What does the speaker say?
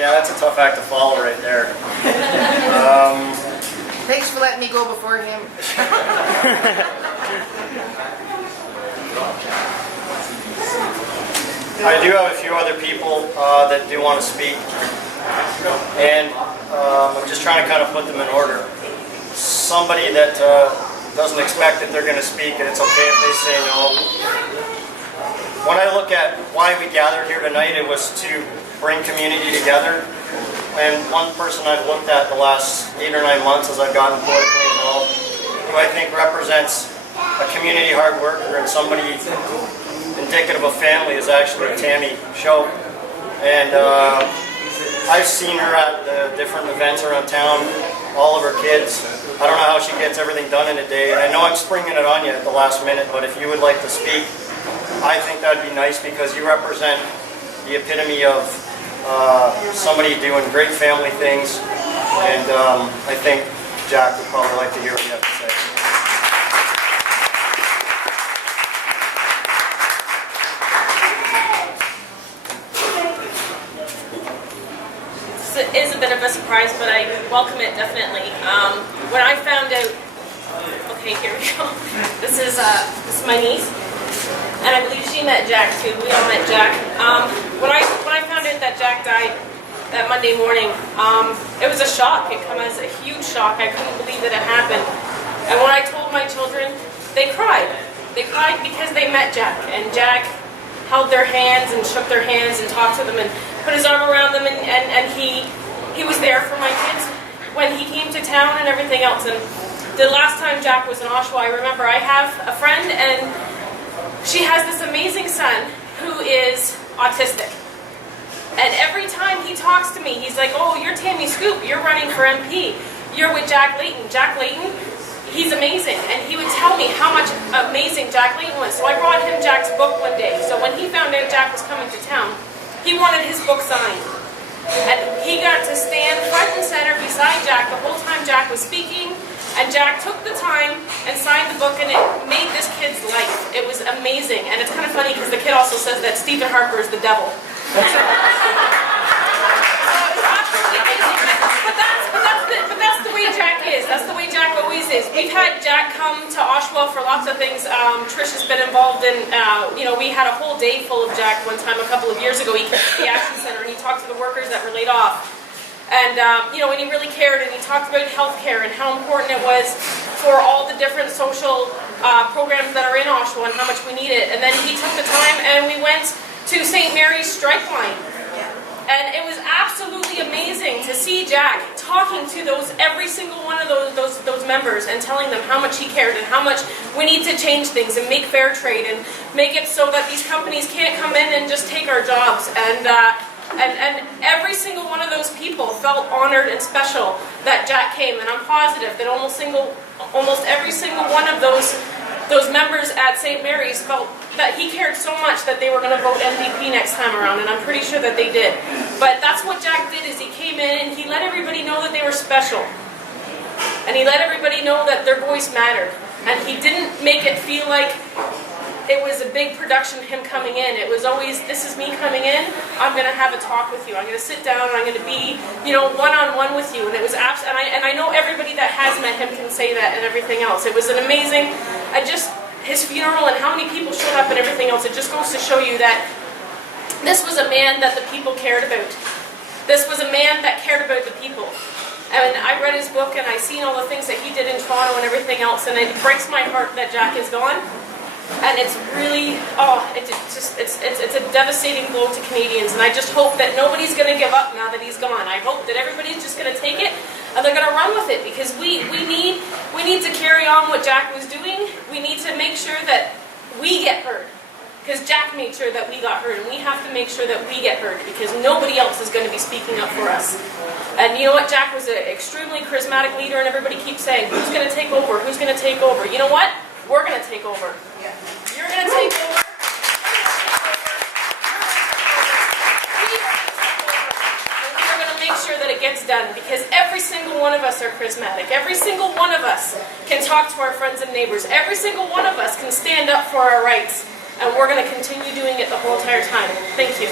Yeah, that's a tough act to follow right there. Thanks for letting me go before him. I do have a few other people that do want to speak, and I'm just trying to kind of put them in order. Somebody that doesn't expect that they're going to speak, and it's okay if they say no. When I look at why we gathered here tonight, it was to bring community together. And one person I've looked at the last 8 or 9 months as I've gotten politically involved, who I think represents a community hard worker and somebody indicative of family, is actually Tammy Schoep. And I've seen her at the different events around town, all of her kids. I don't know how she gets everything done in a day. And I know I'm springing it on you at the last minute, but if you would like to speak, I think that'd be nice, because you represent the epitome of somebody doing great family things, and I think Jack would probably like to hear what you have to say. This is a bit of a surprise, but I welcome it definitely. When I found out, okay, here we go. This is my niece. And I believe she met Jack too. We all met Jack. When I found out that Jack died that Monday morning, it was a shock. It came as a huge shock. I couldn't believe that it happened. And when I told my children, they cried. They cried because they met Jack. And Jack held their hands and shook their hands and talked to them and put his arm around them. And he was there for my kids when he came to town and everything else. And the last time Jack was in Oshawa, I remember I have a friend, and she has this amazing son who is autistic. And every time he talks to me, he's like, oh, you're Tammy Schoep, you're running for MP. You're with Jack Layton. Jack Layton, he's amazing. And he would tell me how much amazing Jack Layton was. So I brought him Jack's book one day. So when he found out Jack was coming to town, he wanted his book signed. And he got to stand front and center beside Jack the whole time Jack was speaking. And Jack took the time and signed the book, and it made this kid's life. It was amazing. And it's kind of funny because the kid also says that Stephen Harper is the devil. But that's the way Jack is. That's the way Jack always is. We've had Jack come to Oshawa for lots of things. Trish has been involved in, we had a whole day full of Jack one time a couple of years ago. He came to the Action Center and he talked to the workers that were laid off. And, and he really cared, and he talked about healthcare and how important it was for all the different social programs that are in Oshawa and how much we need it. And then he took the time and we went to St. Mary's Strike Line. And it was absolutely amazing to see Jack talking to every single one of those members and telling them how much he cared and how much we need to change things and make fair trade and make it so that these companies can't come in and just take our jobs. And every single one of those people felt honored and special that Jack came, and I'm positive that almost every single one of those members at St. Mary's felt that he cared so much that they were going to vote NDP next time around, and I'm pretty sure that they did. But that's what Jack did, is he came in and he let everybody know that they were special. And he let everybody know that their voice mattered. And he didn't make it feel like it was a big production, him coming in. It was always, this is me coming in, I'm going to have a talk with you. I'm going to sit down and I'm going to be, one-on-one with you. And it was and I know everybody that has met him can say that and everything else. It was an amazing, his funeral and how many people showed up and everything else, it just goes to show you that this was a man that the people cared about. This was a man that cared about the people. And I read his book and I seen all the things that he did in Toronto and everything else, and it breaks my heart that Jack is gone. And it's really, it's a devastating blow to Canadians. And I just hope that nobody's going to give up now that he's gone. I hope that everybody's just going to take it and they're going to run with it, because we need to carry on what Jack was doing. We need to make sure that we get heard, because Jack made sure that we got heard, and we have to make sure that we get heard, because nobody else is going to be speaking up for us. And you know what? Jack was an extremely charismatic leader, and everybody keeps saying, who's going to take over? Who's going to take over? You know what? We're going to take over. Yeah. You're going to take over. We're going to make sure that it gets done, because every single one of us are charismatic. Every single one of us can talk to our friends and neighbors. Every single one of us can stand up for our rights. And we're going to continue doing it the whole entire time. Thank you.